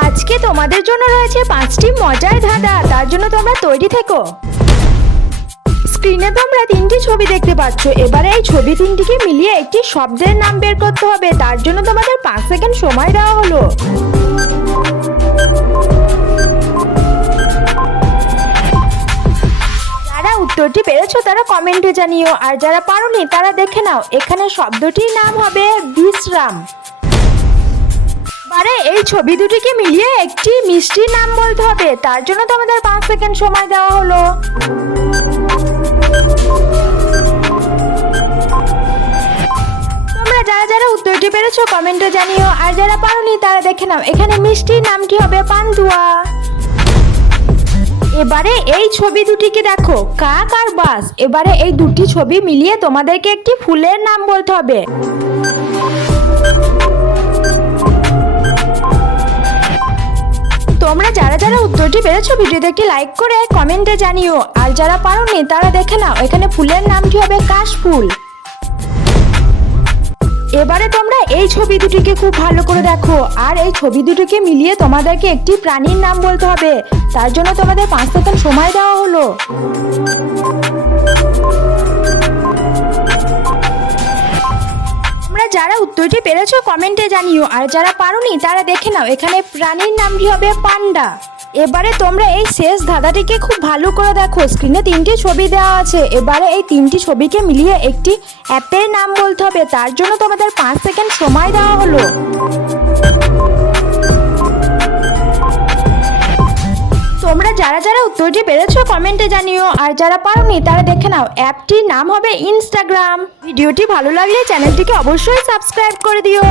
আজকে তোমাদের জন্য রয়েছে পাঁচটি মজার ধাঁধা, তার জন্য তোমরা তৈরি থেকো। স্ক্রিনে তোমরা তিনটি ছবি দেখতে পাচ্ছ। এবারে এই ছবি তিনটিকে মিলিয়ে একটি শব্দের নাম বের করতে হবে। তার জন্য তোমাদের পাঁচ সেকেন্ড সময় দেওয়া হলো। যারা উত্তরটি পেরেছ, তারা কমেন্টে জানিও। আর যারা পারোনি, তারা দেখে নাও। এখানে শব্দটির নাম হবে বিশ্রাম। বারে এই ছবি দুটিকে মিলিয়ে একটি মিষ্টির নাম বলতে হবে। তার জন্য তোমাদের পাঁচ সেকেন্ড সময় দেওয়া হলো। তোমরা যারা যারা উত্তরটি পেরেছ, কমেন্টে জানিও। আর যারা পারোনি, তারা দেখে নাও, এখানে মিষ্টির নামটি হবে? পান্তুয়া। এবারে এই ছবি দুটিকে দেখো, কাক আর বাস। এবারে এই দুটি ছবি মিলিয়ে তোমাদেরকে একটি ফুলের নাম বলতে হবে। তোমরা যারা যারা উত্তরটি পেরেছ, ভিডিওতে একটি লাইক করে কমেন্টে জানিও। আর যারা পারোনি, তারা দেখে নাও, এখানে ফুলের নামটি হবে? কাশফুল। এবারে তোমরা এই ছবি দুটিকে খুব ভালো করে দেখো। আর এই ছবি দুটিকে মিলিয়ে তোমাদেরকে একটি প্রাণীর নাম বলতে হবে। তার জন্য তোমাদের পাঁচ সেকেন্ড সময় দেওয়া হলো। যারা উত্তরটি পেরেছ, কমেন্টে জানিও। আর যারা পারোনি, তারা দেখে নাও, এখানে প্রাণীর নামটি হবে পান্ডা। এবারে তোমরা এই শেষ ধাঁধাটিকে খুব ভালো করে দেখো। স্ক্রিনে তিনটি ছবি দেওয়া আছে। এবারে এই তিনটি ছবিকে মিলিয়ে একটি অ্যাপের নাম বলতে হবে। তার জন্য তোমাদের পাঁচ সেকেন্ড সময় দেওয়া হলো। যারা যারা উত্তরটি পেরেছ, কমেন্টে জানিও। আর যারা পারোনি, তারা দেখে নাও, অ্যাপটির নাম হবে ইনস্টাগ্রাম। ভিডিওটি ভালো লাগলে চ্যানেলটিকে অবশ্যই সাবস্ক্রাইব করে দিও।